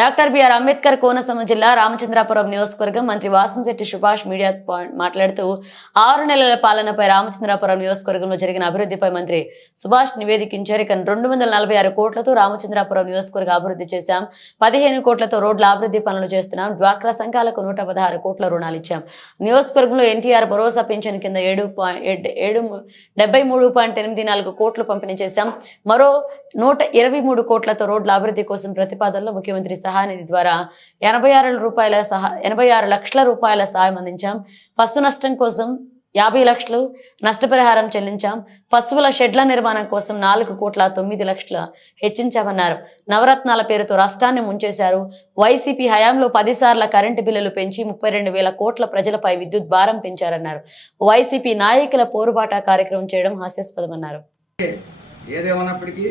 Doctor BR Ambedkar Konaseema జిల్లా రామచంద్రాపురం నియోజకవర్గం మంత్రి వాసంశెట్టి సుభాష్ మీడియా మాట్లాడుతూ 6 నెలల పాలనపై రామచంద్రాపురం నియోజకవర్గంలో జరిగిన అభివృద్ధిపై మంత్రి సుభాష్ నివేదించారు. ఇక 246 కోట్లతో రామచంద్రాపురం నియోజకవర్గ అభివృద్ధి చేశాం. 15 కోట్లతో రోడ్ల అభివృద్ధి పనులు చేస్తున్నాం. డ్వాక్రా సంఘాలకు 116 కోట్ల రుణాలు ఇచ్చాం. నియోజకవర్గంలో ఎన్టీఆర్ భరోసా పింఛన్ కింద 73.84 కోట్లు పంపిణీ చేశాం. మరో 123 కోట్లతో రోడ్ల అభివృద్ధి కోసం ప్రతిపాదనలో ముఖ్యమంత్రి సహాయనిధి ద్వారా 86 లక్షల రూపాయల సాయం అందించాం. పశు నష్టం కోసం 50 లక్షలు నష్టపరిహారం చెల్లించాం. పశువుల షెడ్ల నిర్మాణం కోసం 4,09 లక్షల హెచ్చించామన్నారు. నవరత్నాల పేరుతో రాష్ట్రాన్ని ముంచేశారు. వైసీపీ హయాంలో 10 సార్ల కరెంటు బిల్లులు పెంచి 32,000 కోట్ల ప్రజలపై విద్యుత్ భారం పెంచారన్నారు. వైసీపీ నాయకుల పోరుబాట కార్యక్రమం చేయడం హాస్యాస్పదమన్నారు. ఏదేమన్నప్పటికీ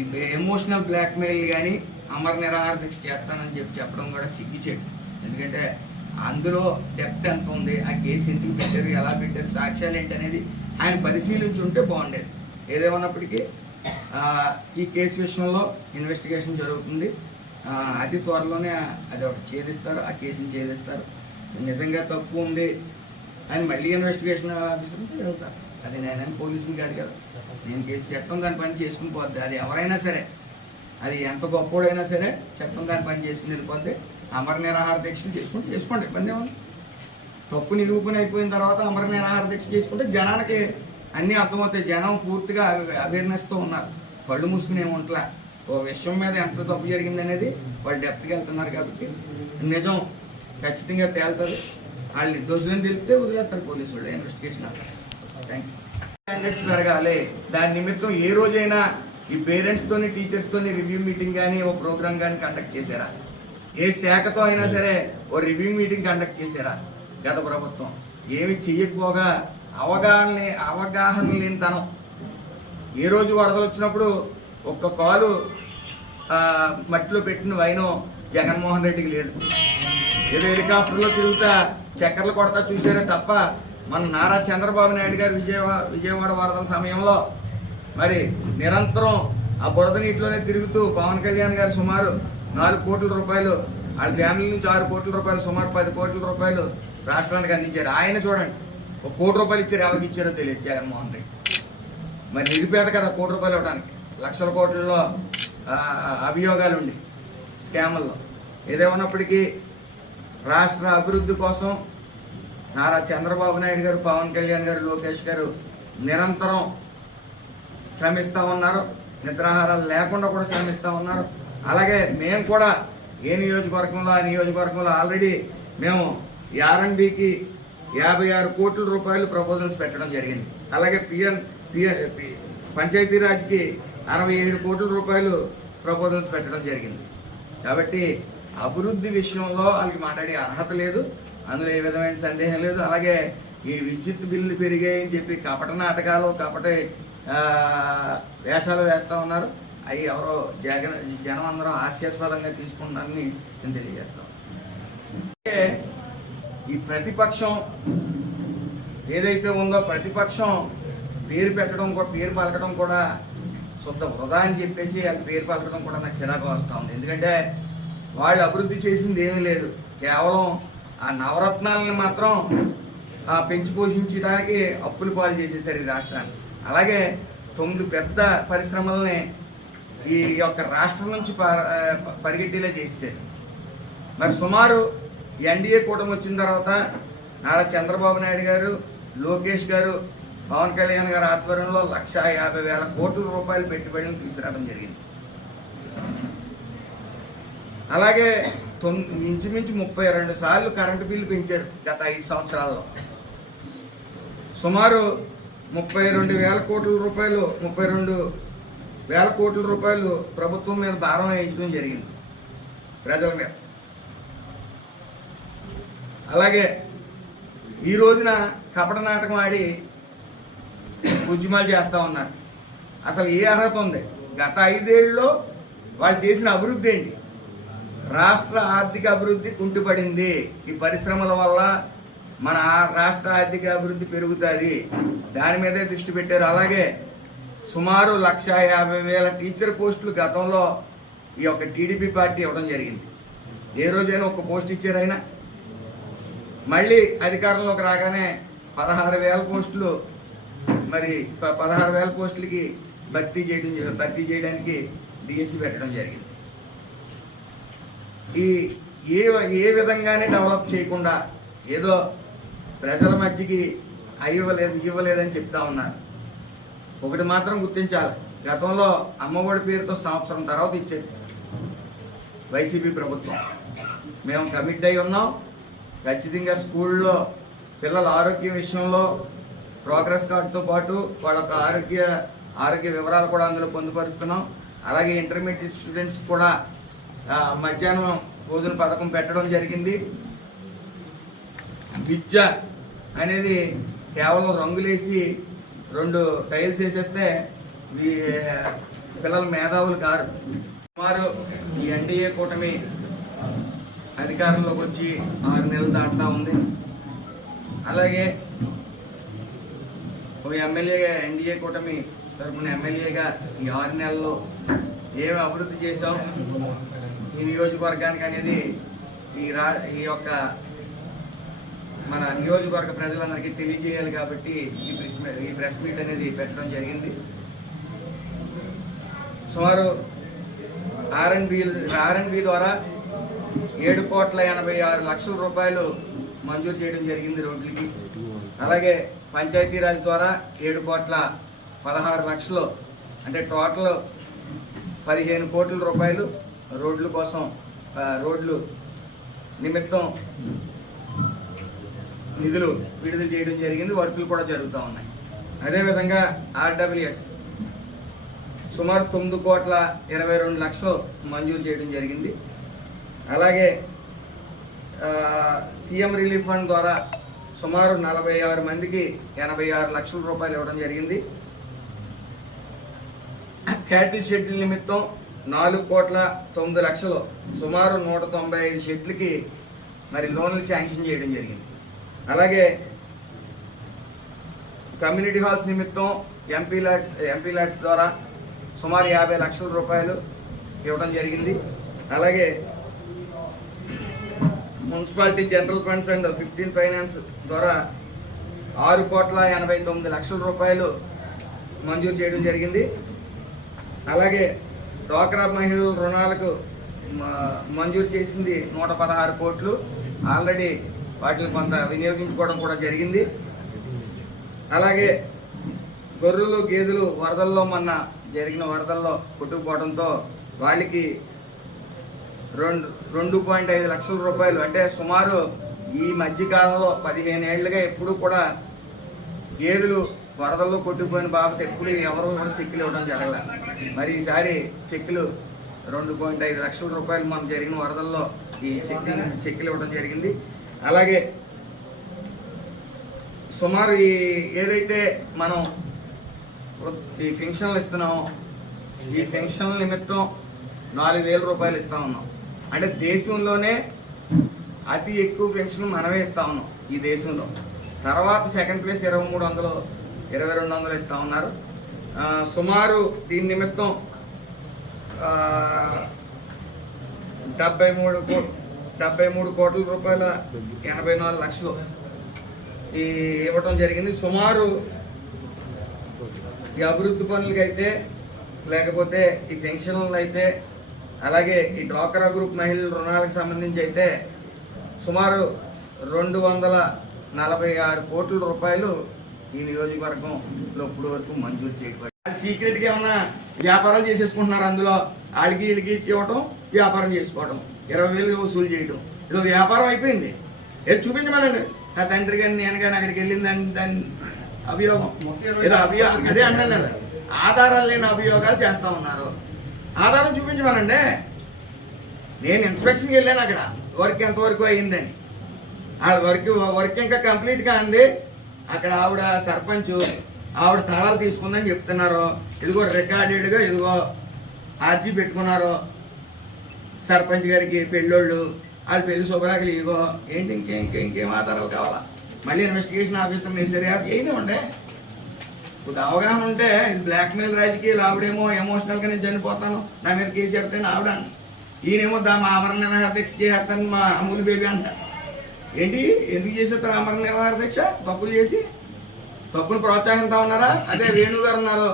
ఈ ఎమోషనల్ బ్లాక్మెయిల్ కానీ అమర నిరాహార దీక్ష చేస్తానని చెప్పడం కూడా సిగ్గిచేటు. ఎందుకంటే అందులో డెప్త్ ఎంత ఉంది, ఆ కేసు ఎందుకు పెట్టారు, ఎలా పెట్టారు, సాక్ష్యాలు ఏంటి అనేది ఆయన పరిశీలించి ఉంటే బాగుండేది. ఏదేమన్నప్పటికీ ఈ కేసు విషయంలో ఇన్వెస్టిగేషన్ జరుగుతుంది. అతి త్వరలోనే అది ఒకటి ఛేదిస్తారు, ఆ కేసుని ఛేదిస్తారు. నిజంగా తప్పు ఉంది అని మళ్ళీ ఇన్వెస్టిగేషన్ ఆఫీసర్కి వెళ్తారు. అది నేనేం పోలీసుని కాదు కదా, నేను కేసు చట్టం దాని పని చేసుకుని పోద్ది. అది ఎవరైనా సరే, అది ఎంత గొప్పోడైనా సరే చట్టం దాని పని చేసుకుని వెళ్ళిపోద్ది. అమర నిరాహార దీక్షలు చేసుకోండి, ఇబ్బంది ఏముంది. తప్పు నిరూపణ అయిపోయిన తర్వాత అమర నిరాహార దీక్ష చేసుకుంటే జనానికి అన్నీ అర్థమవుతాయి. జనం పూర్తిగా అవేర్నెస్తో ఉన్నారు, కళ్ళు మూసుకుని ఏముంటలా. ఓ విషయం మీద ఎంత తప్పు జరిగింది అనేది వాళ్ళు డెప్త్గా వెళ్తున్నారు కాబట్టి నిజం ఖచ్చితంగా తేలుతుంది. వాళ్ళు నిర్దోషులను తెలిపితే వదిలేస్తారు పోలీసు వాళ్ళు, investigation officer. Thank you. Standards పెరగాలి. దాని నిమిత్తం ఏ రోజైనా ఈ పేరెంట్స్తోని టీచర్స్తోని రివ్యూ మీటింగ్ కానీ ఓ ప్రోగ్రామ్ కానీ కండక్ట్ చేశారా? ఏ శాఖతో అయినా సరే ఓ రివ్యూ మీటింగ్ కండక్ట్ చేశారా? గత ప్రభుత్వం ఏమి చెయ్యకపోగా అవగాహన లేనితనం. ఏ రోజు వరదలు వచ్చినప్పుడు ఒక్క కాలు మట్టిలో పెట్టిన వైనం జగన్మోహన్ రెడ్డికి లేదు. ఏదో హెలికాప్టర్లో తిరుగుతా చక్కర్లు కొడతా చూసారే తప్ప మన నారా చంద్రబాబు నాయుడు గారు విజయవాడ వరదల సమయంలో మరి నిరంతరం ఆ బురద నీటిలోనే తిరుగుతూ పవన్ కళ్యాణ్ గారు సుమారు 4 కోట్ల రూపాయలు, వాళ్ళ ఫ్యామిలీ నుంచి 6 కోట్ల రూపాయలు, సుమారు 10 కోట్ల రూపాయలు రాష్ట్రానికి అందించారు. ఆయన చూడండి, 1 కోటి రూపాయలు ఇచ్చారు, ఎవరికి ఇచ్చారో తెలియదు జగన్మోహన్ రెడ్డి. మరి నిరుపేద కదా 1 కోటి రూపాయలు ఇవ్వడానికి, లక్షల కోట్లలో అభియోగాలు ఉండి స్కాముల్లో. ఏదేమన్నప్పటికీ రాష్ట్ర అభివృద్ధి కోసం నారా చంద్రబాబు నాయుడు గారు, పవన్ కళ్యాణ్ గారు, లోకేష్ గారు నిరంతరం శ్రమిస్తూ ఉన్నారు. నిద్రాహారాలు లేకుండా కూడా శ్రమిస్తూ ఉన్నారు. అలాగే మేము కూడా ఏ నియోజకవర్గంలో ఆ నియోజకవర్గంలో ఆల్రెడీ మేము ఆర్ఎండ్బికి 56 కోట్ల రూపాయలు ప్రపోజల్స్ పెట్టడం జరిగింది. అలాగే పంచాయతీరాజ్కి 67 కోట్ల రూపాయలు ప్రపోజల్స్ పెట్టడం జరిగింది. కాబట్టి అభివృద్ధి విషయంలో వాళ్ళకి మాట్లాడే అర్హత లేదు, అందులో ఏ విధమైన సందేహం లేదు. అలాగే ఈ విద్యుత్ బిల్లులు పెరిగాయని చెప్పి కపట నాటకాలు, కపట వేషాలు వేస్తూ ఉన్నారు. అవి ఎవరో జనం అందరూ హాస్యాస్పదంగా తీసుకుంటారని నేను తెలియజేస్తాను. ఈ ప్రతిపక్షం ఏదైతే ఉందో, ప్రతిపక్షం పేరు పలకడం కూడా శుద్ధ వృధా అని చెప్పేసి అది పేరు పలకడం కూడా నాకు చిరాకు వస్తూ ఉంది. ఎందుకంటే వాళ్ళు అభివృద్ధి చేసింది ఏమీ లేదు, కేవలం ఆ నవరత్నాలను మాత్రం పెంచి పోషించడానికి అప్పులు పాలు చేసేసారు ఈ రాష్ట్రాన్ని. అలాగే 9 పెద్ద పరిశ్రమలని ఈ యొక్క రాష్ట్రం నుంచి పరిగెట్టేలా చేసేసారు. మరి సుమారు ఎన్డీఏ కూటమి వచ్చిన తర్వాత నారా చంద్రబాబు నాయుడు గారు, లోకేష్ గారు, పవన్ కళ్యాణ్ గారి ఆధ్వర్యంలో 1,50,000 కోట్ల రూపాయలు పెట్టుబడులను తీసుకురావడం జరిగింది. అలాగే ఇంచుమించు 32 సార్లు కరెంటు బిల్లు పెంచారు గత 5 సంవత్సరాల్లో. సుమారు 32,000 కోట్ల రూపాయలు 32,000 కోట్ల రూపాయలు ప్రభుత్వం మీద భారం వేయించడం జరిగింది, ప్రజల మీద. అలాగే ఈ రోజున కపట నాటకం ఆడి ఉద్యమాలు చేస్తూ ఉన్నారు. అసలు ఏ అర్హత ఉంది? గత 5 ఏళ్ళలో వాళ్ళు చేసిన అభివృద్ధి ఏంటి? రాష్ట్ర ఆర్థిక అభివృద్ధి కుంటుపడింది. ఈ పరిశ్రమల వల్ల మన రాష్ట్ర ఆర్థిక అభివృద్ధి పెరుగుతుంది, దాని మీదే దృష్టి పెట్టారు. అలాగే సుమారు 1,50,000 టీచర్ పోస్టులు గతంలో ఈ యొక్క టీడీపీ పార్టీ ఇవ్వడం జరిగింది. ఏ రోజైనా ఒక పోస్ట్ ఇచ్చారు ఆయన. మళ్ళీ అధికారంలోకి రాగానే 16,000 పోస్టులు, మరి 16,000 పోస్టులకి భర్తీ చేయడానికి డిఎస్సి పెట్టడం జరిగింది. ఏ విధంగానే డెవలప్ చేయకుండా ఏదో ప్రజల మధ్యకి ఇవ్వలేదని చెప్తా ఉన్నారు. ఒకటి మాత్రం గుర్తించాలి, గతంలో అమ్మఒడి పేరుతో సంవత్సరం తర్వాత ఇచ్చేది వైసీపీ ప్రభుత్వం. మేము కమిట్ అయి ఉన్నాం. ఖచ్చితంగా స్కూల్లో పిల్లల ఆరోగ్యం విషయంలో ప్రోగ్రెస్ కార్డుతో పాటు వాళ్ళ యొక్క ఆరోగ్య వివరాలు కూడా అందులో పొందుపరుస్తున్నాం. అలాగే ఇంటర్మీడియట్ స్టూడెంట్స్ కూడా మధ్యాహ్నం భోజన పథకం పెట్టడం జరిగింది. విద్య అనేది కేవలం రంగులేసి 2 టైల్స్ వేసేస్తే పిల్లలు మేధావులు కారు. సుమారు ఈ ఎన్డీఏ కూటమి అధికారంలోకి వచ్చి 6 నెలలు దాటుతా ఉంది. అలాగే ఒక ఎమ్మెల్యేగా ఎన్డీఏ కూటమి తరపున ఎమ్మెల్యేగా ఈ 6 నెలల్లో ఏమి అభివృద్ధి చేశాం ఈ నియోజకవర్గానికి అనేది ఈ యొక్క మన నియోజకవర్గ ప్రజలందరికీ తెలియజేయాలి కాబట్టి ఈ ప్రెస్ మీట్ అనేది పెట్టడం జరిగింది. సుమారు ఆర్ఎండ్బి ద్వారా 7,86,00,000 రూపాయలు మంజూరు చేయడం జరిగింది రోడ్లకి. అలాగే పంచాయతీరాజ్ ద్వారా 7,16,00,000, అంటే టోటల్ 15 కోట్ల రూపాయలు రోడ్ల కోసం, రోడ్లు నిమిత్తం నిధులు విడుదల చేయడం జరిగింది. వర్కులు కూడా జరుగుతూ ఉన్నాయి. అదేవిధంగా ఆర్డబ్ల్యూఎస్ సుమారు 9,22,00,000 మంజూరు చేయడం జరిగింది. అలాగే సీఎం రిలీఫ్ ఫండ్ ద్వారా సుమారు 46 మందికి 86 లక్షల రూపాయలు ఇవ్వడం జరిగింది. క్యాటిల్ షెడ్ల నిమిత్తం 4,09,00,000 సుమారు 195 షెడ్లకి మరి లోన్లు శాంక్షన్ చేయడం జరిగింది. అలాగే కమ్యూనిటీ హాల్స్ నిమిత్తం ఎంపీ ల్యాడ్స్ ద్వారా సుమారు 50 లక్షల రూపాయలు ఇవ్వడం జరిగింది. అలాగే municipality general funds and 15 finance ద్వారా 6,89,00,000 రూపాయలు మంజూరు చేయడం జరిగింది. అలాగే డ్వాక్రా మహిళల రుణాలకు మంజూరు చేసింది 116 కోట్లు. ఆల్రెడీ వాటిని కొంత వినియోగించుకోవడం కూడా జరిగింది. అలాగే గొర్రెలు గేదెలు వరదల్లో మొన్న జరిగిన వరదల్లో కొట్టుకుపోవడంతో వాళ్ళకి 2.5 లక్షల రూపాయలు, అంటే సుమారు ఈ మధ్యకాలంలో 15 ఏళ్లుగా ఎప్పుడు కూడా గేదెలు వరదల్లో కొట్టుకుపోయిన బాబు ఎప్పుడు ఎవరు కూడా చెక్కులు ఇవ్వడం జరగలేదు. మరి ఈసారి చెక్కులు 2.5 లక్షల రూపాయలు మనం జరిగిన వరదల్లో ఈ చెక్కులు ఇవ్వడం జరిగింది. అలాగే సుమారు ఏదైతే మనం ఈ పెన్షన్లు ఇస్తున్నామో ఈ పెన్షన్ల నిమిత్తం 4,000 రూపాయలు ఇస్తా ఉన్నాం. అంటే దేశంలోనే అతి ఎక్కువ పెన్షన్ మనమే ఇస్తా ఉన్నాం ఈ దేశంలో. తర్వాత సెకండ్ ప్లేస్ 2,200 ఇస్తా ఉన్నారు. సుమారు దీని నిమిత్తం 73 కోట్ల రూపాయల 84 లక్షలు ఇవ్వటం జరిగింది. సుమారు ఈ అభివృద్ధి పనులకైతే, లేకపోతే ఈ పెన్షన్లు అయితే, అలాగే ఈ డ్వాక్రా గ్రూప్ మహిళల రుణాలకు సంబంధించి అయితే సుమారు 246 కోట్ల రూపాయలు ఈ నియోజకవర్గంలో ఇప్పుడు వరకు మంజూరు చేయబడి సీక్రెట్గా ఏమన్నా వ్యాపారాలు చేసేసుకుంటున్నారు. అందులో ఆడికి వీళ్ళకి ఇవ్వటం, వ్యాపారం చేసుకోవటం, 20,000 వసూలు చేయటం, ఏదో వ్యాపారం అయిపోయింది. ఏదో చూపించమనండి. నా తండ్రి కానీ నేను కానీ అక్కడికి వెళ్ళిందని దాని అభియోగం ఏదో అదే అన్నాను. ఆధారాలు లేని అభియోగాలు చేస్తూ ఉన్నారు. ఆధారం చూపించమనండి. నేను ఇన్స్పెక్షన్కి వెళ్ళాను, అక్కడ వర్క్ ఎంతవరకు అయ్యిందని. ఆ వర్క్ ఇంకా కంప్లీట్గా అంది. అక్కడ ఆవిడ సర్పంచ్ ఆవిడ తాళాలు తీసుకుందని చెప్తున్నారు. ఇదిగో రికార్డెడ్గా ఇదిగో ఆర్జీ పెట్టుకున్నారు సర్పంచ్ గారికి పెళ్ళోళ్ళు, వాళ్ళు పెళ్లి శుభ్రాకులు. ఇదిగో ఏంటి ఇంకేం ఆధారాలు కావాలా? మళ్ళీ ఇన్వెస్టిగేషన్ ఆఫీసర్ వేసారు. ఏమి ఉండే ఒక అవగాహన ఉంటే ఇది బ్లాక్మెయిల్ రాజకీయాలు, ఆవిడేమో ఎమోషనల్గా నేను చనిపోతాను నా మీద కేసు పెడతాను ఆవిడ అన్న, ఈయనేమో మా ఆమరణ నిరాహార దీక్ష చేస్తాను మా అమూల్ బేబీ అంటారు. ఏంటి ఎందుకు చేసేస్తారు ఆమరణ నిరాహార దీక్ష? తప్పులు చేసి తప్పును ప్రోత్సహిస్తా ఉన్నారా? అదే వేణు గారు ఉన్నారు,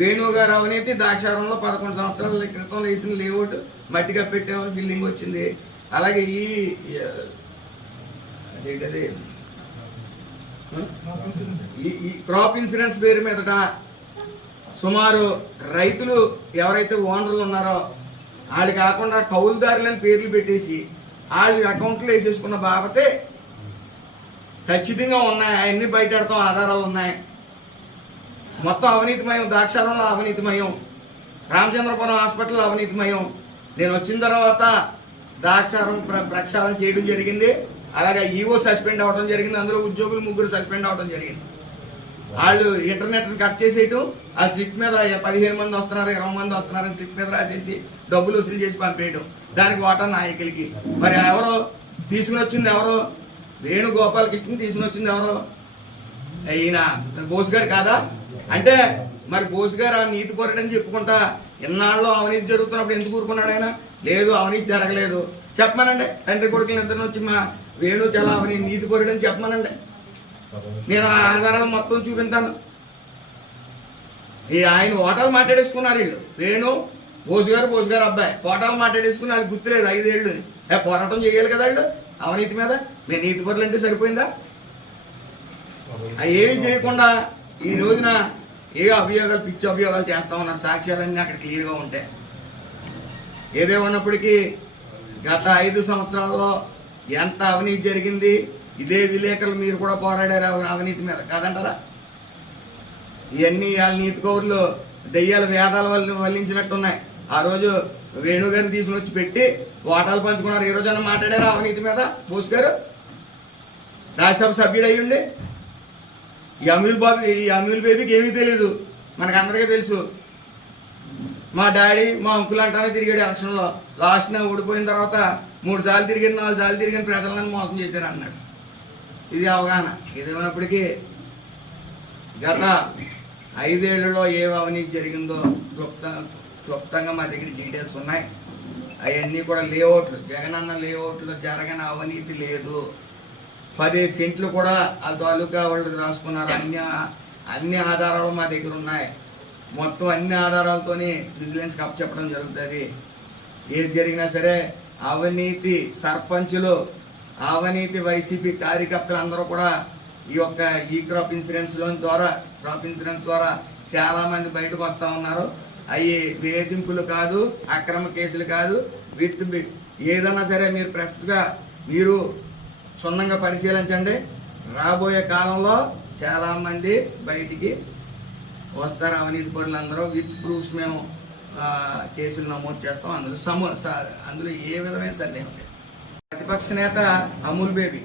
వేణు గారు అవినీతి ద్రాక్షారంలో 11 సంవత్సరాల క్రితం వేసిన లేఅవుట్ మట్టిగా పెట్టామని ఫీలింగ్ వచ్చింది. అలాగే అదేంటది ఈ క్రాప్ ఇన్సూరెన్స్ పేరు మీదట సుమారు రైతులు ఎవరైతే ఓనర్లు ఉన్నారో వాళ్ళు కాకుండా కౌలుదారులని పేర్లు పెట్టేసి వాళ్ళ అకౌంట్లో వేసేసుకున్న బాబతే ఖచ్చితంగా ఉన్నాయి. అవన్నీ బయటెడతాం, ఆధారాలు ఉన్నాయి. మొత్తం అవినీతిమయం, ద్రాక్షారంలో అవినీతిమయం, రామచంద్రపురం హాస్పిటల్ అవినీతిమయం. నేను వచ్చిన తర్వాత ద్రాక్షారం ప్రక్షాళన చేయడం జరిగింది. అలాగే ఈవో సస్పెండ్ అవ్వడం జరిగింది. అందులో ఉద్యోగులు 3 సస్పెండ్ అవ్వడం జరిగింది. వాళ్ళు ఇంటర్నెట్ కట్ చేసేయటం, ఆ స్లిప్ మీద 15 మంది వస్తున్నారు 20 మంది వస్తున్నారని స్లిప్ మీద రాసేసి డబ్బులు వసూలు చేసి పంపేయడం. దానికి వాటా నాయకులకి. మరి ఎవరో తీసుకుని వచ్చింది, ఎవరో వేణుగోపాలకృష్ణ తీసుకుని వచ్చింది ఎవరో, ఈయన బోస్ గారు కాదా? అంటే మరి బోస్ గారు ఆ నీతి పరుడని చెప్పుకుంటా ఇన్నాళ్ళు అవినీతి జరుగుతున్నప్పుడు ఎందుకు ఊరుకున్నాడు ఆయన? లేదు అవినీతి జరగలేదు చెప్పమనండి. తండ్రి కొడుకులు ఇద్దరిని వచ్చి మా వేణు చాలా అవినీతి నీతి పరుడని చెప్పమనండి. నేను ఆ ఆధారాలు మొత్తం చూపించాను. ఆయన ఓటాలు మాట్లాడేసుకున్నారు వీళ్ళు, వేణు బోస్ గారు అబ్బాయి ఓటాలు మాట్లాడేసుకుని వాళ్ళు గుర్తులేదు 5 ఏళ్ళు. పోరాటం చేయాలి కదా వాళ్ళు అవినీతి మీద. మేము నీతి పరులు అంటే సరిపోయిందా? ఏమి చేయకుండా ఈ రోజున ఏ అభియోగాలు పిచ్చి అభియోగాలు చేస్తా ఉన్నారు. సాక్ష్యాలన్నీ అక్కడ క్లియర్గా ఉంటాయి. ఏదేమన్నప్పటికీ గత 5 సంవత్సరాల్లో ఎంత అవినీతి జరిగింది, ఇదే విలేకరులు మీరు కూడా పోరాడారు అవినీతి మీద కాదంటారా? ఇవన్నీ వాళ్ళ నీతి కౌరులు దెయ్యాల వేదాల వల్లించినట్టున్నాయి. ఆ రోజు వేణుగారిని తీసుకుని వచ్చి పెట్టి ఓటాలు పంచుకున్నారు. ఏ రోజైనా మాట్లాడారా అవినీతి మీద? బోస్ గారు రాజ్యసభ సభ్యుడు అయ్యుండి ఈ అమీల్ బేబీకి ఏమీ తెలీదు, మనకందరికీ తెలుసు. మా డాడీ మా అంకుల్ అంటానే తిరిగాడు ఎలక్షన్లో. లాస్ట్న ఓడిపోయిన తర్వాత 3 సార్లు తిరిగిన 4 సార్లు తిరిగిన ప్రజలను మోసం చేశారు అన్నాడు. ఇది అవగాహన. ఏదేమైనప్పటికీ గత 5 ఏళ్లలో ఏ అవినీతి జరిగిందో క్లుప్తంగా మా దగ్గర డీటెయిల్స్ ఉన్నాయి. అవన్నీ కూడా లేఅవుట్లు, జగనన్న లేఅవుట్లో జరగని అవినీతి లేదు. 10 సెంట్లు కూడా ఆ తాలూకా వాళ్ళు రాసుకున్నారు. అన్ని ఆధారాలు మా దగ్గర ఉన్నాయి. మొత్తం అన్ని ఆధారాలతోని విజిలెన్స్ కప్ చెప్పడం జరుగుతుంది. ఏది జరిగినా సరే అవినీతి సర్పంచులు, అవినీతి వైసీపీ కార్యకర్తలు అందరూ కూడా ఈ యొక్క క్రాప్ ఇన్సూరెన్స్ ద్వారా చాలా మంది బయటకు వస్తూ ఉన్నారు. అవి వేధింపులు కాదు, అక్రమ కేసులు కాదు. ఏదైనా సరే మీరు ప్రెస్గా మీరు క్షుణ్ణంగా పరిశీలించండి. రాబోయే కాలంలో చాలామంది బయటికి వస్తారు. అవినీతి పరులందరూ విత్ ప్రూఫ్స్ మేము కేసులు నమోదు చేస్తాం. అందులో ఏ విధమైన సందేహం లేదు. ప్రతిపక్ష నేత అమూల్ బేబీ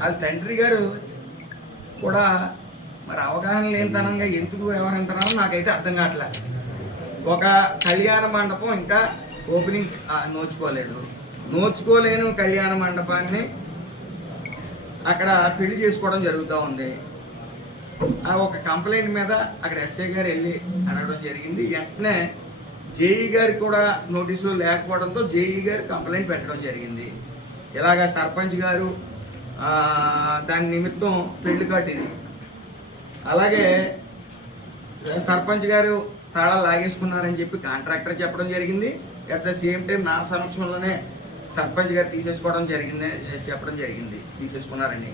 వాళ్ళ తండ్రి గారు కూడా మరి అవగాహన లేనితనంగా ఎందుకు వ్యవహరించారో నాకైతే అర్థం కావట్లే. ఒక కళ్యాణ మండపం ఇంకా ఓపెనింగ్ నోచుకోలేని కళ్యాణ మండపాన్ని అక్కడ పెళ్లి చేసుకోవడం జరుగుతూ ఉంది. ఒక కంప్లైంట్ మీద అక్కడ ఎస్ఐ గారు వెళ్ళి అడగడం జరిగింది. వెంటనే జేఈ గారికి కూడా నోటీసులు లేకపోవడంతో జేఈ గారు కంప్లైంట్ పెట్టడం జరిగింది. ఇలాగ సర్పంచ్ గారు దాని నిమిత్తం పెళ్లి కట్టింది. అలాగే సర్పంచ్ గారు తాళాలు లాగేసుకున్నారని చెప్పి కాంట్రాక్టర్ చెప్పడం జరిగింది. అట్ ద సేమ్ టైం నా సమక్షంలోనే సర్పంచ్ గారు చెప్పడం జరిగింది తీసేసుకున్నారని.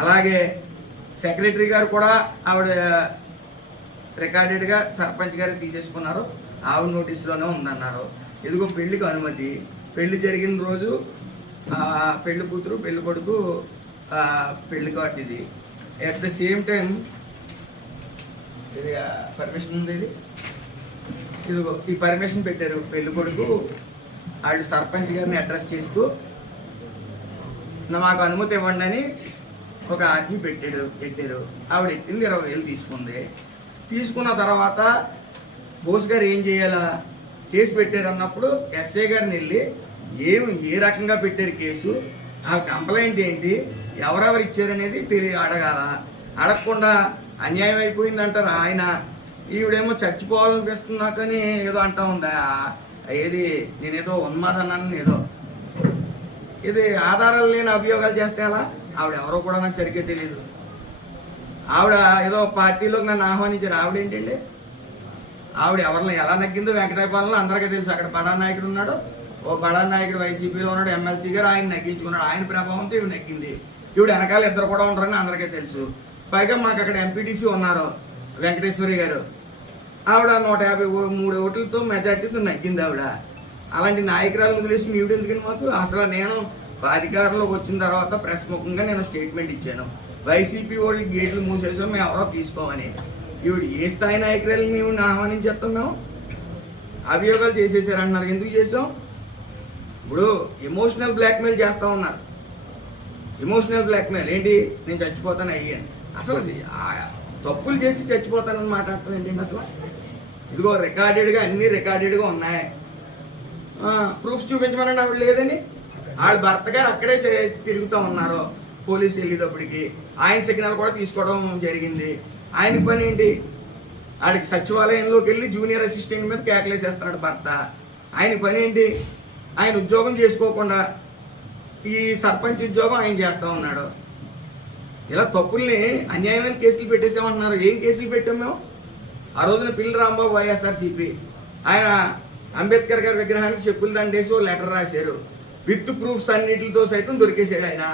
అలాగే సెక్రటరీ గారు కూడా ఆవిడ రికార్డెడ్గా సర్పంచ్ గారు తీసేసుకున్నారు, ఆవిడ నోటీసులోనే ఉందన్నారు. ఇదిగో పెళ్లికి అనుమతి, పెళ్లి జరిగిన రోజు పెళ్లి కూతురు పెళ్లి కొడుకు పెళ్లి కార్డు ఇది. అట్ ద సేమ్ టైం ఇది పర్మిషన్ ఉంది. ఇదిగో ఈ పర్మిషన్ పెట్టారు. పెళ్లి కొడుకు వాళ్ళు సర్పంచ్ గారిని అడ్రస్ చేస్తూ మాకు అనుమతి ఇవ్వండి అని ఒక అర్జీ పెట్టారు. ఆవిడ ఎట్టింది 20,000 తీసుకుంది. తీసుకున్న తర్వాత బోస్ గారు ఏం చేయాలా, కేసు పెట్టారు అన్నప్పుడు ఎస్ఐ గారిని వెళ్ళి ఏ రకంగా పెట్టారు కేసు, ఆ కంప్లైంట్ ఏంటి, ఎవరెవరు ఇచ్చారనేది అడగాల. అడగకుండా అన్యాయం అయిపోయింది అంటారు ఆయన. ఈవిడేమో చచ్చిపోవాలనిపిస్తుంది నాకని ఏదో అంటా ఉందా. ఏది నేనేదో ఉన్మాదన్నాను ఏదో. ఇది ఆధారాలు లేని అభియోగాలు చేస్తే అలా. ఆవిడ ఎవరో కూడా నాకు సరిగ్గా తెలియదు. ఆవిడ ఏదో పార్టీలోకి నన్ను ఆహ్వానించారు. ఆవిడ ఏంటండి, ఆవిడ ఎవరిని ఎలా నగ్గిందో వెంకటాయపాలెంలో అందరికీ తెలుసు. అక్కడ బడా నాయకుడు ఉన్నాడు, ఓ బడా నాయకుడు వైసీపీలో ఉన్నాడు, ఎమ్మెల్సీ గారు, ఆయన నగ్గించుకున్నాడు. ఆయన ప్రభావంతో ఇవి నగ్గింది. ఈవిడ వెనకాల ఇద్దరు కూడా ఉంటారని అందరికీ తెలుసు. పైగా మాకు అక్కడ ఎంపీటీసీ ఉన్నారు వెంకటేశ్వరి గారు. ఆవిడ 153 ఓట్లతో మెజార్టీతో నగ్గింది ఆవిడ. అలాంటి నాయకురాలను వదిలేసి ఈవిడ ఎందుకని మాకు? అసలు నేను అధికారంలోకి వచ్చిన తర్వాత ప్రెస్ ముఖంగా నేను స్టేట్మెంట్ ఇచ్చాను, వైసీపీ వాళ్ళు గేట్లు మూసేసాం, మేము ఎవరో తీసుకోమని. ఈవిడ ఏ స్థాయి నాయకురాలని మేము ఆహ్వానించేస్తాం? మేము అభియోగాలు చేసేసారు అంటున్నారు. ఎందుకు చేసాం? ఇప్పుడు ఎమోషనల్ బ్లాక్మెయిల్ చేస్తూ ఉన్నారు. ఎమోషనల్ బ్లాక్మెయిల్ ఏంటి? నేను చచ్చిపోతాను అయ్యాను. అసలు తప్పులు చేసి చచ్చిపోతానని మాట్లాడటం ఏంటండి అసలు? ఇదిగో రికార్డెడ్గా, అన్నీ రికార్డెడ్గా ఉన్నాయి. ప్రూఫ్స్ చూపించమనండి. ఆవిడ లేదని వాళ్ళ భర్త గారు అక్కడే తిరుగుతూ ఉన్నారు పోలీసు వెళ్ళేటప్పటికి. ఆయన సిగ్నల్ కూడా తీసుకోవడం జరిగింది. ఆయన పని ఏంటి? ఆడికి సచివాలయంలోకి వెళ్ళి జూనియర్ అసిస్టెంట్ మీద కేకలేసేస్తున్నాడు భర్త. ఆయన పని ఏంటి? ఆయన ఉద్యోగం చేసుకోకుండా ఈ సర్పంచ్ ఉద్యోగం ఆయన చేస్తూ ఉన్నాడు. ఇలా తప్పుల్ని అన్యాయమైన కేసులు పెట్టేసామంటున్నారు. ఏం కేసులు పెట్టాం మేము? ఆ రోజున పిల్లి రాంబాబు వైఎస్ఆర్సీపీ ఆయన అంబేద్కర్ గారి విగ్రహానికి చెప్పులు దండేసి ఓ లెటర్ రాశారు. విత్ ప్రూఫ్స్ అన్నిటితో సైతం దొరికేసాడు ఆయన.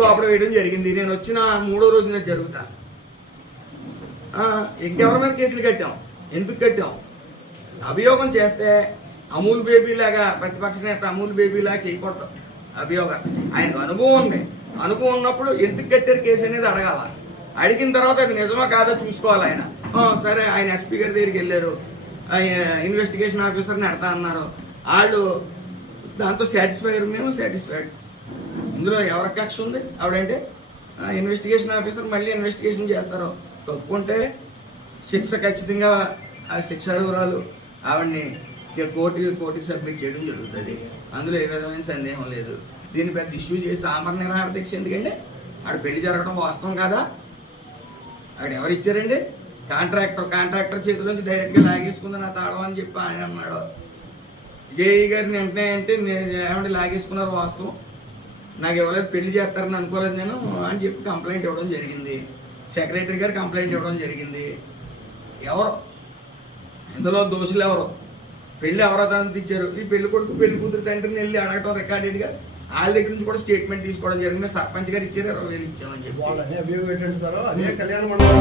లోపల వేయడం జరిగింది. నేను వచ్చిన 3వ రోజున జరుగుతా. ఇంకెవరి మీద కేసులు కట్టాం? ఎందుకు కట్టాం? అభియోగం చేస్తే అమూల్ బేబీ లాగా, ప్రతిపక్ష నేత అమూల్ బేబీ లాగా చేయకూడదు అభియోగం. ఆయనకు అనుభవం ఉంది. అనుభవం ఉన్నప్పుడు ఎందుకు కట్టారు కేసు అనేది అడగాల. అడిగిన తర్వాత అది నిజమా కాదో చూసుకోవాలి ఆయన. సరే, ఆయన ఎస్పీ గారి దగ్గరికి వెళ్ళారు, ఇన్వెస్టిగేషన్ ఆఫీసర్ని ఎడతా అన్నారు. వాళ్ళు దాంతో సాటిస్ఫైర్, మేము సాటిస్ఫైడ్. ఇందులో ఎవరికి కక్ష ఉంది? ఆవిడంటే ఇన్వెస్టిగేషన్ ఆఫీసర్ మళ్ళీ ఇన్వెస్టిగేషన్ చేస్తారు. తప్పు ఉంటే శిక్ష ఖచ్చితంగా ఆ శిక్షార్హురాలు ఆవిడ్ని కోర్టుకి సబ్మిట్ చేయడం జరుగుతుంది. అందులో ఏ విధమైన సందేహం లేదు. దీన్ని పెద్ద ఇష్యూ చేసి ఆమరణ నిరాహార దీక్ష ఎందుకండి? ఆడ పెళ్లి జరగడం వాస్తవం కాదా? అక్కడ ఎవరు ఇచ్చారండి? కాంట్రాక్టర్ చేతిలోంచి డైరెక్ట్గా లాగేసుకుంది నా తాళం అని చెప్పి ఆయన అన్నాడు. జేఈ గారిని వెంటనే అంటే నేను ఏమంటే లాగేసుకున్నారు వాస్తవం, నాకు ఎవరైతే పెళ్లి చేస్తారని అనుకోలేదు నేను అని చెప్పి కంప్లైంట్ ఇవ్వడం జరిగింది. సెక్రటరీ గారు కంప్లైంట్ ఇవ్వడం జరిగింది. ఎవరు ఇందులో దోషులు? ఎవరు? పెళ్లి ఎవరో దాన్ని ఇచ్చారు. ఈ పెళ్లి కొడుకు పెళ్లి కూతురు తండ్రిని వెళ్ళి అడగటం రికార్డెడ్గా. వాళ్ళ దగ్గర నుంచి కూడా స్టేట్మెంట్ తీసుకోవడం జరిగింది. సర్పంచ్ గారు ఇచ్చారు, 20,000 ఇచ్చామని చెప్పి. అభియోగం ఏంటంటే సార్, అదే కళ్యాణ మండపం